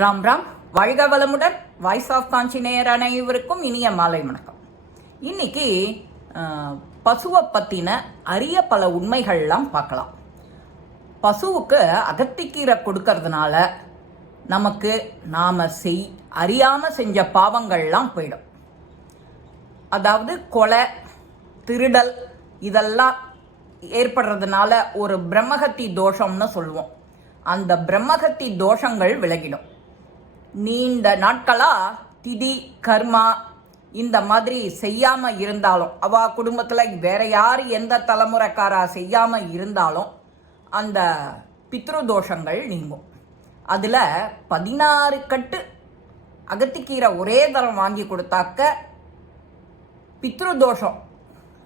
ராம் ராம். வாழ்க வளமுடன் voice of காஞ்சி நேயர் அனைவருக்கும் இனிய மாலை வணக்கம். இன்னைக்கு பசுவை பற்றின அரிய பல உண்மைகள்லாம் பார்க்கலாம். பசுவுக்கு அகத்திக்கீரை கொடுக்கறதுனால நமக்கு நாம் செய் அறியாமல் செஞ்ச பாவங்கள்லாம் போயிடும். அதாவது கொலை திருடல் இதெல்லாம் ஏற்படுறதுனால ஒரு பிரம்மகத்தி தோஷம்னு சொல்லுவோம். அந்த பிரம்மகத்தி தோஷங்கள் விலகிடும். நீண்ட நாட்களா திதி கர்மா இந்த மாதிரி செய்யாம இருந்தாலும் அவ குடும்பத்துல வேற யார் எந்த தலைமுறைக்காரா செய்யாம இருந்தாலும் அந்த பித்ரு தோஷங்கள் நீங்கும். அதுல பதினாறு கட்டு அகத்திக்கீரை ஒரே தரம் வாங்கி கொடுத்தாக்க பித்ரு தோஷம்.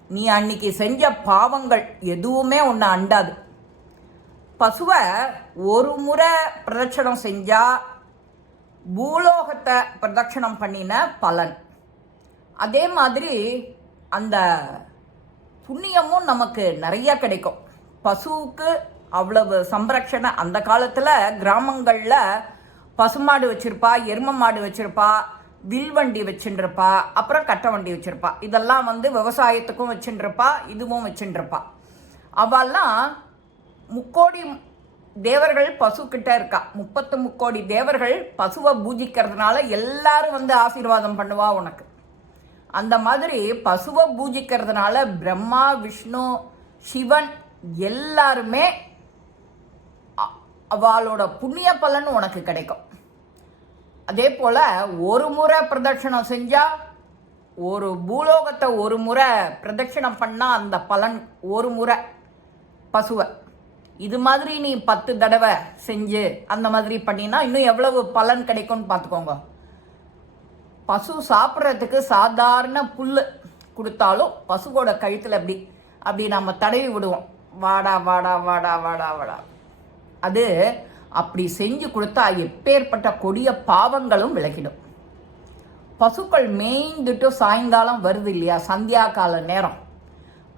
நீ அன்னைக்கு செஞ்ச பாவங்கள் எதுவுமே ஒன்று அண்டாது. பசுவை ஒரு முறை பிரதட்சணம் செஞ்சால் பூலோகத்தை பிரதட்சணம் பண்ணின பலன். அதே மாதிரி அந்த புண்ணியமும் நமக்கு நிறைய கிடைக்கும். பசுவுக்கு அவ்வளவு சம்ரக்ஷணை அந்த காலத்தில் கிராமங்களில் பசுமாடு வச்சுருப்பா எரும மாடு வச்சிருப்பா வில்வண்டி வச்சுருப்பா அப்புறம் கட்டை வண்டி வச்சுருப்பா. இதெல்லாம் வந்து விவசாயத்துக்கும் வச்சுருப்பா இதுவும் வச்சுருப்பா அவெல்லாம் முக்கோடி தேவர்கள் பசு கிட்ட இருக்கா? முப்பத்து முக்கோடி தேவர்கள் பசுவை பூஜிக்கிறதுனால எல்லாரும் வந்து ஆசீர்வாதம் பண்ணுவா உனக்கு. அந்த மாதிரி பசுவை பூஜிக்கிறதுனால பிரம்மா விஷ்ணு சிவன் எல்லாருமே அவளோட புண்ணிய பலன் உனக்கு கிடைக்கும். அதே போல் ஒரு முறை பிரதட்சணம் செஞ்சால் ஒரு பூலோகத்தை ஒரு முறை பிரதட்சணம் பண்ணால் அந்த பலன் ஒரு முறை பசுவை. இது மாதிரி நீ பத்து தடவை செஞ்சு அந்த மாதிரி பண்ணினா இன்னும் எவ்வளவு பலன் கிடைக்கும்னு பார்த்துக்கோங்க. பசு சாப்பிட்றதுக்கு சாதாரண புல் கொடுத்தாலும் பசுவோட கழுத்தில் அப்படி அப்படி நம்ம தடவி விடுவோம். வாடா வாடா வாடா வாடா வாடா. அது அப்படி செஞ்சு கொடுத்தா எப்பேற்பட்ட கொடிய பாவங்களும் விளக்கிடும் பசுக்கள் மேய்ந்துட்டு சாயங்காலம் வருது இல்லையா? சந்தியா கால நேரம்.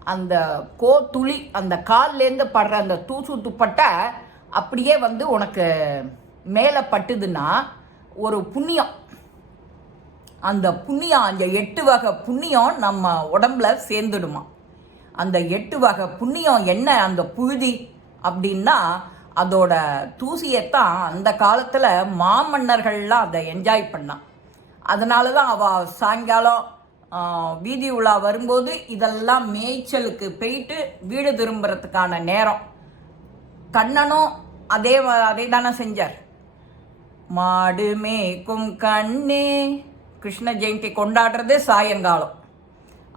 அந்த கோத்துளி அந்த கால்லேருந்து படுற அந்த தூசு துப்பட்டை அப்படியே வந்து உனக்கு மேலே பட்டுதுன்னா ஒரு புண்ணியம். அந்த புண்ணியம் அந்த எட்டு வகை புண்ணியம் நம்ம உடம்புல சேர்ந்துடுமா? அந்த எட்டு வகை புண்ணியம் என்ன அந்த புழுதி அப்படின்னா அதோட தூசியைத்தான் அந்த காலத்தில் மாமன்னர்கள்லாம் அதை என்ஜாய் பண்ணான். அதனால தான் அவள் சாயங்காலம் வீதி உலா வரும்போது இதெல்லாம் மேய்ச்சலுக்கு போயிட்டு வீடு திரும்புறதுக்கான நேரம். கண்ணனும் அதே வ- அதே தானே செஞ்சார். மாடு மேய்க்கும் கண்ணே கிருஷ்ண ஜெயந்தி கொண்டாடுறது சாயங்காலம்.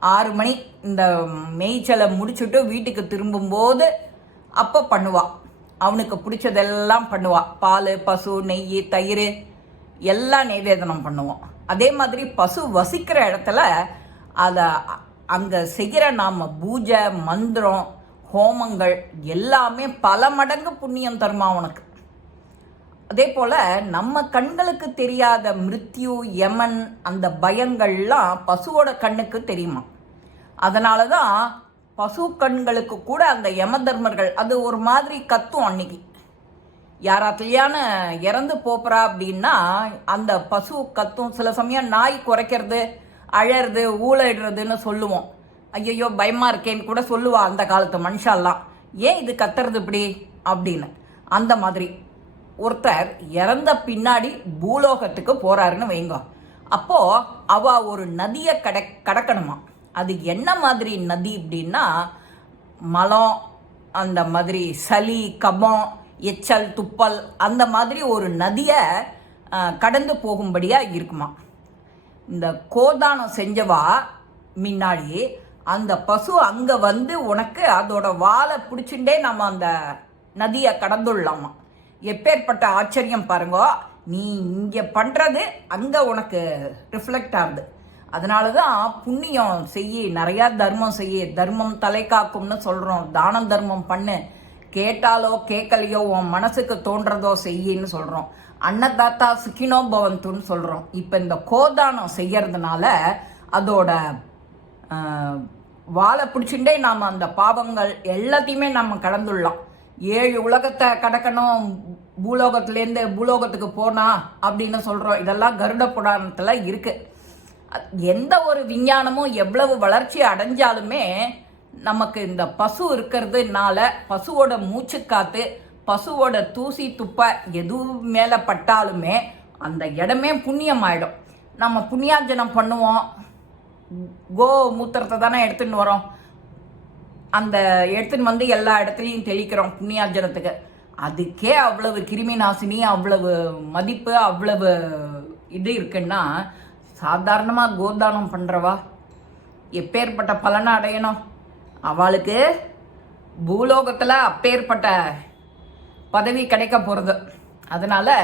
ஆறு மணி இந்த மேய்ச்சலை முடிச்சுட்டு வீட்டுக்கு திரும்பும்போது அப்போ பண்ணுவாள் அவனுக்கு பிடிச்சதெல்லாம் பண்ணுவாள் பால் பசு நெய் தயிர் எல்லாம் நைவேதனம் பண்ணுவோம். அதே மாதிரி பசு வசிக்கிற இடத்துல அதை அங்கே செய்கிற நாம் பூஜை மந்திரம் ஹோமங்கள் எல்லாமே பல மடங்கு புண்ணியம் தருமா உனக்கு? அதே போல் நம்ம கண்களுக்கு தெரியாத மிருத்யு யமன் அந்த பயங்கள்லாம் பசுவோட கண்ணுக்கு தெரியுமா? அதனால தான் பசு கண்களுக்கு கூட அந்த யம தர்மர்கள் அது ஒரு மாதிரி கத்தும் அன்னைக்கு. யாராத்திலையான இறந்து போப்புறா அப்படின்னா அந்த பசு கத்தும் சில சமயம் நாய் குறைக்கிறது அழறது ஊழையிடுறதுன்னு சொல்லுவோம். ஐயையோ பயமா இருக்கேன்னு கூட சொல்லுவா அந்த காலத்து மனுஷாலாம் ஏன் இது கத்துறது இப்படி? அப்படின்னு. அந்த மாதிரி. ஒருத்தர் இறந்த பின்னாடி பூலோகத்துக்கு போறாருன்னு வைங்க. அப்போ அவ ஒரு நதியை கட கடக்கணுமா? அது என்ன மாதிரி நதி அப்படின்னா மலம் அந்த மாதிரி சளி கபம் எச்சல் துப்பல் அந்த மாதிரி ஒரு நதியை கடந்து போகும்படியாக இருக்குமா? இந்த கோதானம் செஞ்சவா முன்னாடி அந்த பசு அங்கே வந்து உனக்கு அதோட வாழை பிடிச்சுட்டே நம்ம அந்த நதியை கடந்துடலாமா? எப்பேற்பட்ட ஆச்சரியம் பாருங்க நீ இங்கே பண்ணுறது அங்கே உனக்கு ரிஃப்ளெக்ட் ஆகுது. அதனால தான் புண்ணியம் செய்யி நிறையா தர்மம் செய்யி தர்மம் தலை காக்கும்னு சொல்கிறோம் தானம் தர்மம் பண்ணு கேட்டாலோ கேட்கலையோ உன் மனசுக்கு தோன்றதோ செய்யின்னு சொல்கிறோம் அன்னதாத்தா சுக்கினோ பவந்துன்னு சொல்கிறோம் இப்போ இந்த கோதானம் செய்யறதுனால அதோட வாழை பிடிச்சுட்டே நாம் அந்த பாவங்கள் எல்லாத்தையுமே நம்ம கடந்துடலாம். ஏழு உலகத்தை கடக்கணும் பூலோகத்துலேருந்து பூலோகத்துக்கு போனா அப்படின்னு சொல்கிறோம் இதெல்லாம் கருட புராணத்தில் இருக்குது எந்த ஒரு விஞ்ஞானமும் எவ்வளவு வளர்ச்சி அடைஞ்சாலுமே நமக்கு இந்த பசு இருக்கிறதுனால பசுவோட மூச்சு காத்து பசுவோட தூசி துப்ப எது மேலே பட்டாலுமே அந்த இடமே புண்ணியம் ஆகிடும் நம்ம புண்ணியார்ஜனம் பண்ணுவோம். கோ மூத்திரத்தை தானே எடுத்துன்னு வரோம். அந்த எடுத்துன்னு வந்து எல்லா இடத்துலையும் தெளிக்கிறோம் புண்ணியார்ஜனத்துக்கு அதுக்கே அவ்வளவு கிருமி நாசினி அவ்வளவு மதிப்பு அவ்வளவு இது இருக்குன்னா சாதாரணமாக கோதானம் பண்ணுறவா எப்பேற்பட்ட பலனை அடையணும்? அவளுக்கு பூலோகத்தில் அப்பேற்பட்ட பதவி கிடைக்க போகிறது அதனால்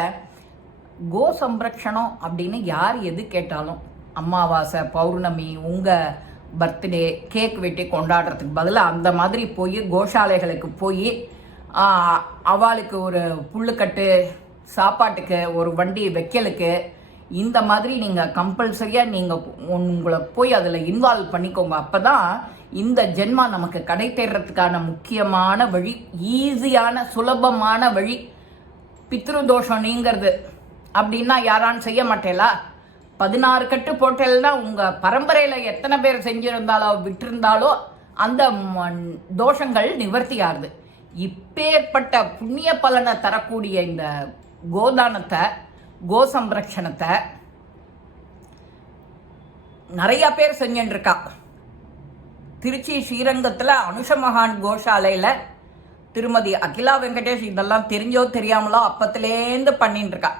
கோ சம்ரக்ஷணம் அப்படின்னு யார் எது கேட்டாலும் அமாவாசை பௌர்ணமி உங்கள் பர்த்டே கேக் வெட்டி கொண்டாடுறதுக்கு பதிலாக அந்த மாதிரி போய் கோஷாலைகளுக்கு போய் அவளுக்கு ஒரு புல்லுக்கட்டு சாப்பாட்டுக்கு ஒரு வண்டி வைக்கலுக்கு இந்த மாதிரி நீங்கள் கம்பல்சரியாக நீங்கள் உங்களை போய் அதில் இன்வால்வ் பண்ணிக்கோங்க. அப்போ தான் இந்த ஜென்மா நமக்கு கடை தேடுறதுக்கான முக்கியமான வழி ஈஸியான சுலபமான வழி. பித்ரு தோஷம் நீங்கிறது. அப்படின்னா யாரான்னு செய்ய மாட்டேலா? பதினாறு கட்டு போட்டேல்னா உங்கள் பரம்பரையில் எத்தனை பேர் செஞ்சுருந்தாலோ விட்டிருந்தாலோ அந்த ம- தோஷங்கள் நிவர்த்தி ஆகுது. இப்பேற்பட்ட புண்ணிய பலனை தரக்கூடிய இந்த கோதானத்தை கோ சம்ரக்ஷணத்தை நிறைய பேர் செஞ்சுட்டுருக்கா திருச்சி ஸ்ரீரங்கத்தில் அனுஷமகான் கோஷாலையில் திருமதி அகிலா வெங்கடேஷ் இதெல்லாம் தெரிஞ்சோ தெரியாமலோ அப்பத்துலேருந்து பண்ணிட்டுருக்கா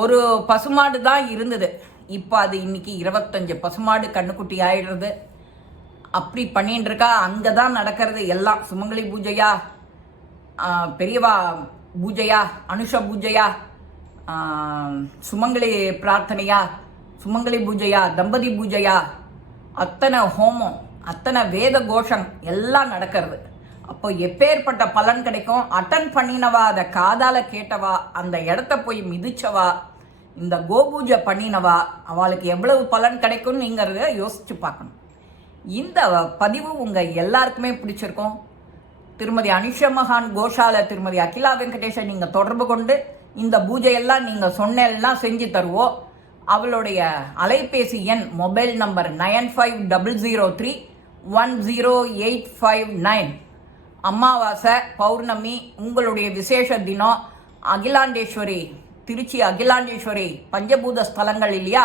ஒரு பசுமாடு தான் இருந்தது. இப்போ அது இன்னைக்கு இருபத்தஞ்சு பசுமாடு கண்ணுக்குட்டி ஆயிடுறது. அப்படி பண்ணிட்டுருக்கா அங்கே தான் நடக்கிறது எல்லாம். சுமங்கலி பூஜையா பெரியவா பூஜையா அனுஷ பூஜையா சுமங்கலி பிரார்த்தனையா சுமங்கலி பூஜையா தம்பதி பூஜையா அத்தனை ஹோமம் அத்தனை வேத கோஷம் எல்லாம் நடக்கிறது. அப்போ எப்பேற்பட்ட பலன் கிடைக்கும்? அட்டன் பண்ணினவா அதை காதால கேட்டவா அந்த இடத்த போய் மிதிச்சவா இந்த கோபூஜை பண்ணினவா அவளுக்கு எவ்வளவு பலன் கிடைக்கும்னு நீங்கிறத யோசிச்சு பார்க்கணும். இந்த பதிவு உங்க எல்லாருக்குமே பிடிச்சிருக்கும். திருமதி அனிஷா மகான் கோஷால திருமதி அகிலா வெங்கடேஷன் நீங்க தொடர்பு கொண்டு இந்த பூஜையெல்லாம் நீங்கள் சொன்னெல்லாம் செஞ்சு தருவோம். அவளுடைய அலைபேசி எண் mobile number nine five double zero three one zero eight five nine. அமாவாசை பௌர்ணமி உங்களுடைய விசேஷ தினம். அகிலாண்டேஸ்வரி திருச்சி அகிலாண்டேஸ்வரி பஞ்சபூத ஸ்தலங்கள் இல்லையா?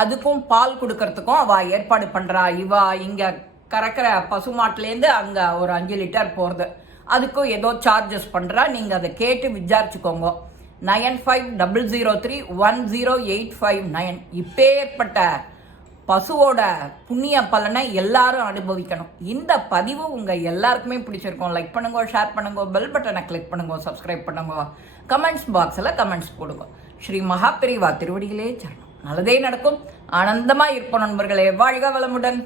அதுக்கும் பால் கொடுக்கறதுக்கும் அவள் ஏற்பாடு பண்ணுறா இவா இங்கே கறக்கிற பசுமாட்டிலேருந்து அங்கே ஒரு அஞ்சு லிட்டர் போகிறது அதுக்கும் ஏதோ சார்ஜஸ் பண்ணுறா நீங்கள் அதை கேட்டு விசாரிச்சுக்கோங்க. Nine five double zero three one zero eight five nine இப்பேற்பட்ட பசுவோட புண்ணிய பலனை எல்லாரும் அனுபவிக்கணும். இந்த பதிவு உங்கள் எல்லாருக்குமே பிடிச்சிருக்கும். லைக் பண்ணுங்க ஷேர் பண்ணுங்க பெல் பட்டனை கிளிக் பண்ணுங்க சப்ஸ்கிரைப் பண்ணுங்க. கமெண்ட்ஸ் பாக்ஸில் கமெண்ட்ஸ் போடுங்க. ஸ்ரீ மகாபிரிவா திருவடிகளே சரணம். நல்லதே நடக்கும். ஆனந்தமாக இருப்போம் நண்பர்களே. வாழ்க வளமுடன்.